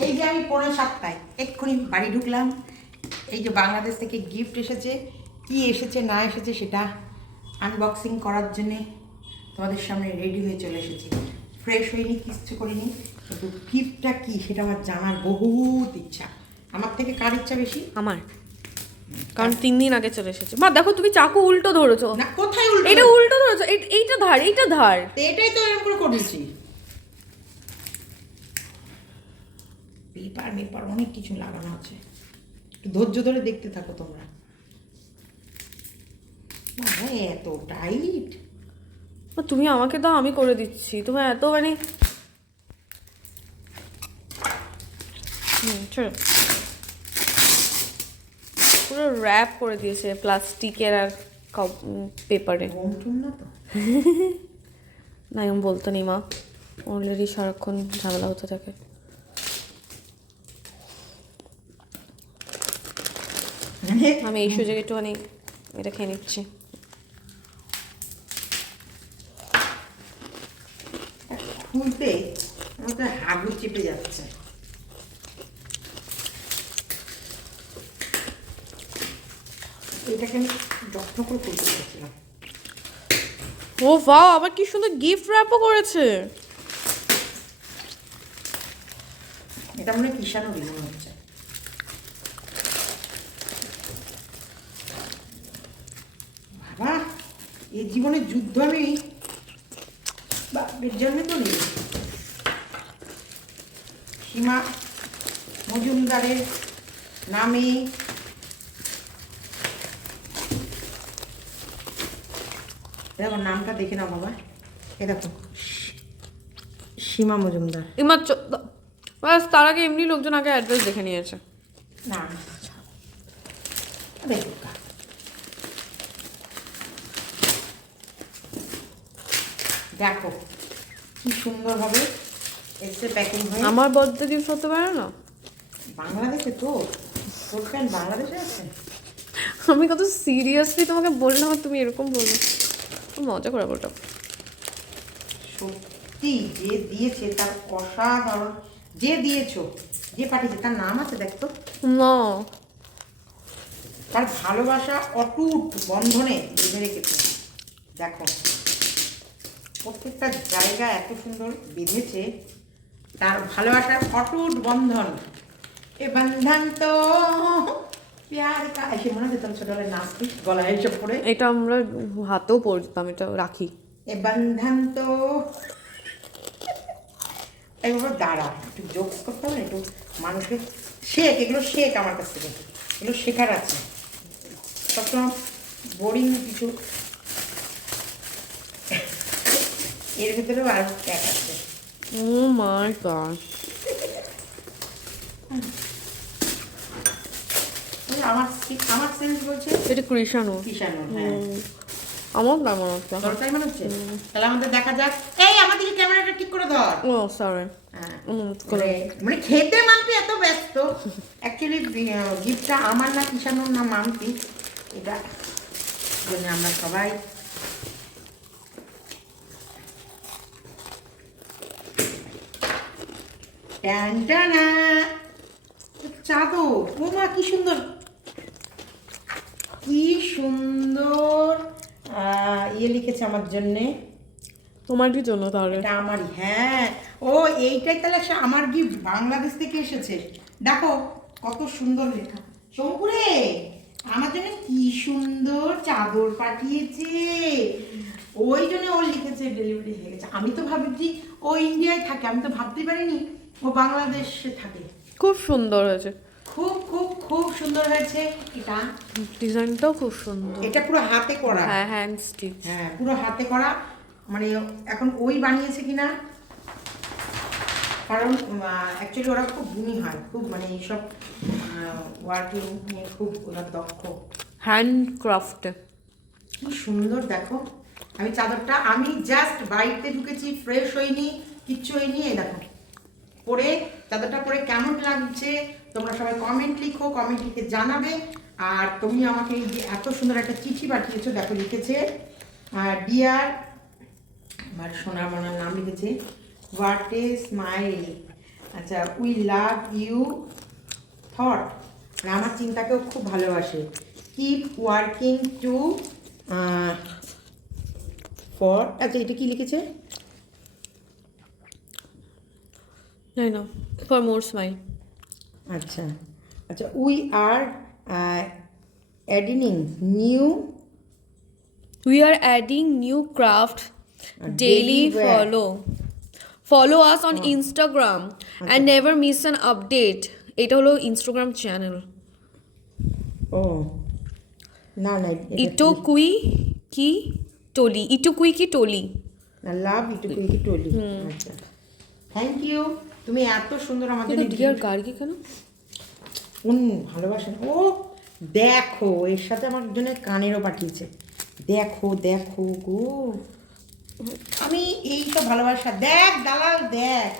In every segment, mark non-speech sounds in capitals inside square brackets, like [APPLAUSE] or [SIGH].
এই যে আমি পৌনে সাতটায় এক্ষুনি বাড়ি ঢুকলাম। এই যে বাংলাদেশ থেকে গিফট এসেছে কি এসেছে না এসেছে সেটা আনবক্সিং করার জন্যে তোমাদের সামনে রেডি হয়ে চলে এসেছি। ফ্রেশ হয়নি কিচ্ছু করিনি কিন্তু গিফটটা কি সেটা আমার জানার বহুত ইচ্ছা। আমার থেকে কার ইচ্ছা বেশি? আমার। কারণ তিন দিন আগে চলে এসেছে। মা দেখো তুমি চাকু উল্টো ধরেছো। না কোথায় উল্টো এটা উল্টো ধরেছো? এই- এইটা ধার এইটা ধার। এটাই তো এরকম করে করেছি। পেপার মেপার অনেক কিছু লাগানো আছে। একটু ধৈর্য ধরে দেখতে থাকো তোমরা। বাবা, এত টাইট। তুমি আমাকে দাও আমি করে দিচ্ছি। তুমি এত মানে হুম চলো। পুরো র্যাপ করে দিয়েছে প্লাস্টিকের আর পেপারে। না [LAUGHS] এরকম বলতো নি মা। অলরেডি সারাক্ষণ ঝামেলা হতে থাকে। মানে আমি এই সুযোগে একটুখানি এটা খেয়ে নিচ্ছি। খুলতে আমার তো হাগু চেপে যাচ্ছে। এটাকে আমি যত্ন করে খুলতে চাইছিলাম ও বাহ আবার কি সুন্দর গিফট র্যাপও করেছে। এটা মনে হয় কিষানো মনে হচ্ছে বাবা এই জীবনে যুদ্ধ আমি বাপের জন্মে তো নেই। সীমা মজুমদারের নামে দেখো নামটা দেখে নাও বাবা। এ দেখো সীমা মজুমদার। বাস তার আগে এমনি লোকজন আগে অ্যাড্রেস দেখে নিয়েছে। না না ছাড়ো। আরে বোকা। দেখো কি সুন্দর হবে। এসে প্যাকিং হয়ে আমার বার্থডে গিফট হতে পারে না? বাংলাদেশে তো। তোর ফ্যান বাংলাদেশে আছে? আমি কত সিরিয়াসলি তোমাকে বললাম তুমি এরকম বললে। খুব মজা করে বলটা। সত্যি যে দিয়েছে তার অসাধারণ। যে দিয়েছ যে পাঠিয়েছে তার নাম আছে দেখতো না। তার ভালোবাসা অটুট বন্ধনে বেঁধে রেখেছে। দেখো। প্রত্যেকটা জায়গা এত সুন্দর বেঁধেছে তার ভালোবাসার অটুট বন্ধন। এ বন্ধন তো এসে মনে হচ্ছে তোর ছোটবেলায় নাচতি গলায় এসব করে এটা আমরা হাতেও এটা রাখি। এ বন্ধন তো দাঁড়া একটু জোকস করতে হবে একটু মানুষকে শেখ এগুলো শেখ আমার কাছ থেকে এগুলো শেখার আছে। সবসময় বোরিং কিছু এর ভিতরেও আর আছে। ও মাই গড আমার আমার সেন্স বলছে এটা কৃষাণু। কিষানো হ্যাঁ। আমার দরকারি মনে হচ্ছে। তাহলে আমাদের দেখা যাক। এই আমাদেরকে ক্যামেরাটা ঠিক করে ধর। ও সরি হ্যাঁ। মানে মানে খেতে মাম্পি এত ব্যস্ত। অ্যাকচুয়ালি গিফটটা আমার না কিষানোর না মাম্পি। এটা জন্য আমরা সবাই টানা চাদর ও মা কি সুন্দর। কি সুন্দর। ইয়ে লিখেছে আমার জন্যে। তোমার কি জন্য তাহলে। এটা আমারই হ্যাঁ। ও এইটাই তাহলে সে আমার গিফট বাংলাদেশ থেকে এসেছে। দেখো কত সুন্দর লেখা। শঙ্কুরে আমার জন্য কি সুন্দর চাদর পাঠিয়েছে। ওই জন্য ও লিখেছে ডেলিভারি হয়ে গেছে। আমি তো ভাবছি ও ইন্ডিয়ায় থাকে আমি তো ভাবতে পারিনি। ও বাংলাদেশে থাকে। খুব সুন্দর হয়েছে। খুব খুব খুব সুন্দর হয়েছে এটা ডিজাইনটাও খুব সুন্দর। এটা পুরো হাতে করা। হ্যাঁ হ্যান্ড স্টিচ হ্যাঁ পুরো হাতে করা। মানে এখন ওই বানিয়েছে কিনা? কারণ অ্যাকচুয়ালি ওরা খুব গুণী হয়। খুব মানে এইসব ওয়ার্কিং নিয়ে খুব ওরা দক্ষ। হ্যান্ড ক্রাফট কি সুন্দর দেখো। আমি চাদরটা আমি জাস্ট বাড়িতে ঢুকেছি ফ্রেশ হইনি কিচ্ছু হয়নি এই দেখো। পরে চাদরটা পরে কেমন লাগছে, তোমরা সবাই কমেন্ট লিখো কমেন্ট লিখে জানাবে। আর তুমি আমাকে এই যে এত সুন্দর একটা চিঠি পাঠিয়েছো, দেখো, লিখেছে আর ডিয়ার আমার সোনার মনার নাম লিখেছে হোয়াট এ স্মাইল আচ্ছা উই লাভ ইউ থট আমার চিন্তাকেও খুব ভালোবাসে। কিপ ওয়ার্কিং টু ফর আচ্ছা এটা কি লিখেছে? জানি না ফর মোর স্মাইল আচ্ছা আচ্ছা we are adding new We are adding new craft Uh, daily daily wear. follow. Follow us on Instagram and never miss an update. এটা হলো ইনস্টাগ্রাম চ্যানেল ও না না ইটো কুই কি টলি ইটো কুই কি টলি লাভ ইটু কুইকি টলি আচ্ছা থ্যাংক ইউ তুমি এত সুন্দর আমাদের ডিয়ার গার্গি কেন? কোন ভালোবাসেন। ও দেখো এর সাথে আমার জন্য কানেরও পাঠিয়েছে। দেখো দেখো গো। আমি এই তো ভালোবাসা দেখ দালাল দেখ।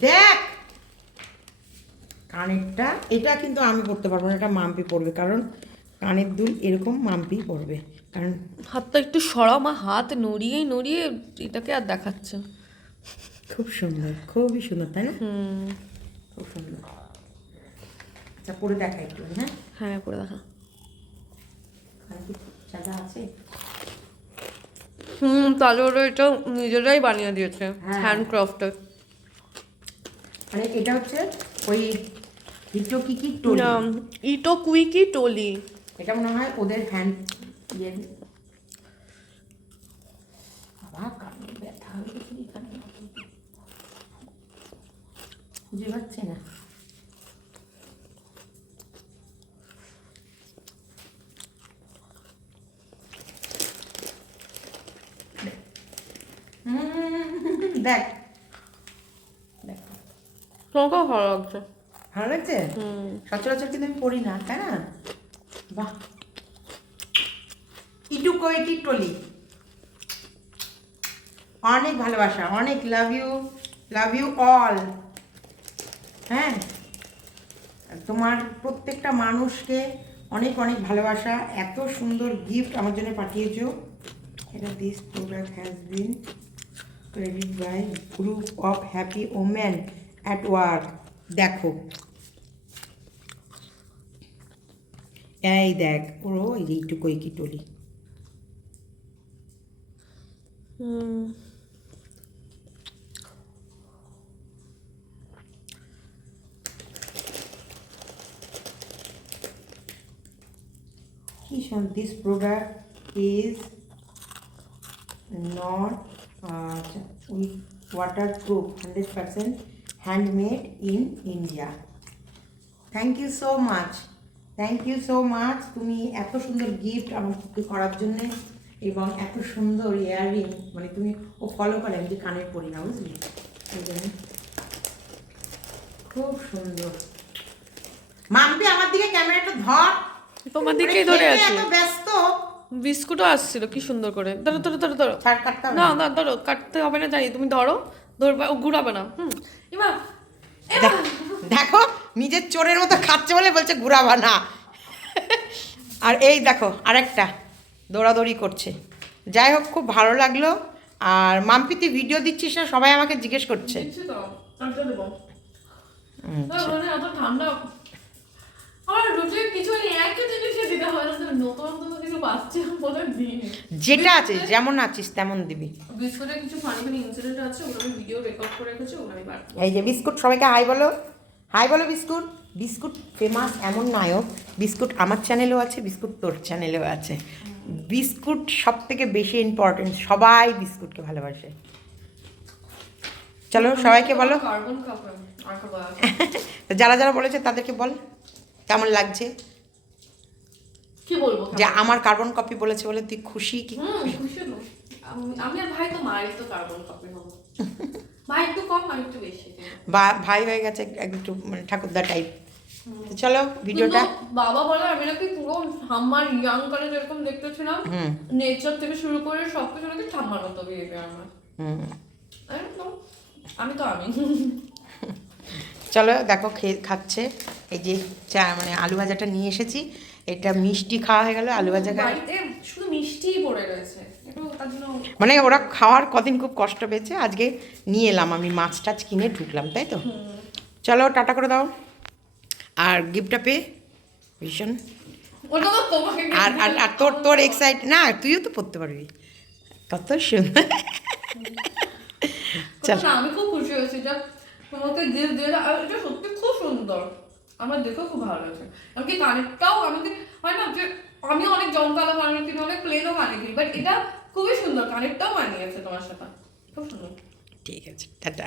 দেখ! কানেরটা এটা কিন্তু আমি পড়তে পারব না এটা মাম্পি পড়বে কারণ কানের দুল এরকম মাম্পি পড়বে। কারণ হাতটা একটু সরাও মা হাত নড়িয়ে নড়িয়ে এটাকে আর দেখাচ্ছে খুব সুন্দর খুবই সুন্দর তাই না? হুম। খুব সুন্দর। আচ্ছা পরে দেখা একটু হ্যাঁ? হ্যাঁ করে দেখা। জায়গা আছে? হুম তাহলে ওরা এটা নিজেরাই বানিয়ে দিয়েছে হ্যাঁ। হ্যান্ডক্রাফটের মানে এটা হচ্ছে ওই হিটো কি কি টলি? ইটো কুই কি টলি? এটা মনে হয় ওদের হ্যান্ড ইয়ে। বাবা কানে ব্যথা হয়ে গেছে এখানে খুঁজে পাচ্ছি না। দেখ। দেখ। তোমাকেও ভালো লাগছে। ভালো লাগছে? সচরাচর কিন্তু আমি পড়ি না তাই না? বাহ। ইটু টলি? অনেক ভালোবাসা অনেক love you love you all হ্যাঁ? তোমার প্রত্যেকটা মানুষকে অনেক অনেক ভালোবাসা। এত সুন্দর গিফট আমার জন্য পাঠিয়েছো। এটা this product has been credit by group of happy women at work দেখো। এই দেখ, ওরও এই যে একটু কইকি টলি। হুম। Kishan, this product is not uh, with waterproof, 100% handmade in India. Thank you so much thank you so much তুমি এত সুন্দর গিফট আমাকে করার জন্যে এবং এত সুন্দর ইয়াররিং মানে তুমি ও ফলো করে আমি যে কানের পরি না বুঝলি? এই জন্য খুব সুন্দর। মাম্পি আমার দিকে ক্যামেরাটা ধর। তোমার দিকেই ধরে আছে। ব্যস্ত। বিস্কুটও আসছিল কি সুন্দর করে। ধরো ধরো ধরো ধরো। না না। ধরো কাটতে হবে না জানি তুমি ধরো ধরবে ও ঘুরাবে না। হুম ইমা দেখো নিজের চোরের মতো খাচ্ছে বলে বলছে ঘুরাবা না। আর এই দেখো আরেকটা দৌড়াদৌড়ি করছে। যাই হোক খুব ভালো লাগল। আর মাম্পি তুই ভিডিও দিচ্ছিস না সবাই আমাকে জিজ্ঞেস করছে। দিচ্ছি তো আরেকটা দেবো। হুম, না, মানে ঠান্ডা যেটা আছে যেমন আছিস তেমন দিবি। বিস্কুটের কিছু ফানি ফানি ইনসিডেন্ট আছে ওগুলো আমি ভিডিও রেকর্ড করে রেখেছি ওগুলো আমি এই যে বিস্কুট সবাইকে হাই বলো। হাই বলো বিস্কুট। বিস্কুট ফেমাস এমন নায়ক বিস্কুট আমার চ্যানেলেও আছে বিস্কুট তোর চ্যানেলেও আছে। বিস্কুট সব থেকে বেশি ইম্পর্টেন্ট সবাই বিস্কুটকে ভালোবাসে। চলো সবাইকে বলো। [LAUGHS] যারা যারা বলেছে তাদেরকে বল। কেমন লাগছে? কি বলব যে আমার কার্বন কপি বলেছে বলে তুই খুশি কি? আমি- আমি আর ভাই তো মারি তো কার্বন কপি হব। ভাই একটু কম আর একটু বেশি ভাই হয়ে গেছে একটু মানে ঠাকুরদা টাইপ চলো ভিডিওটা বাবা বলে আমি নাকি পুরো ঠাম্মার ইয়াং কালে যেরকম দেখতেছিলাম নেচার থেকে শুরু করে সবকিছু নাকি ঠাম্মার মতো বিহেভিয়ার আমার। আমি তো আমি। [LAUGHS] চলো দেখো খেয়ে খাচ্ছে। এই যে চা মানে আলু ভাজাটা নিয়ে এসেছি। এটা মিষ্টি খাওয়া হয়ে গেল আলু ভাজা শুধু মিষ্টিই পড়ে রয়েছে। মানে ওরা খাওয়ার কদিন খুব কষ্ট পেয়েছে আজকে নিয়ে এলাম আমি মাছ টাছ কিনে ঢুকলাম তাই তো? চলো টাটা করে দাও। আর গিফটটা পেয়ে ভীষণ। আর আর আর তোর তোর এক্সাইট না তুইও তো পড়তে পারবি। কত সুন্দর। চল আমি খুব খুশি হয়েছি। তোমাকে গিফট দিয়ে আর এটা সত্যি খুব সুন্দর। আমার দেখেও খুব ভালো লাগছে। এমনকি কানেরটাও আমাকে হয় না যে, আমি অনেক জমকালো কানের কিনি অনেক প্লেনও কিনি বাট এটা খুবই সুন্দর। কানেরটাও মানিয়েছে তোমার সাথে। খুব সুন্দর। ঠিক আছে, টাটা।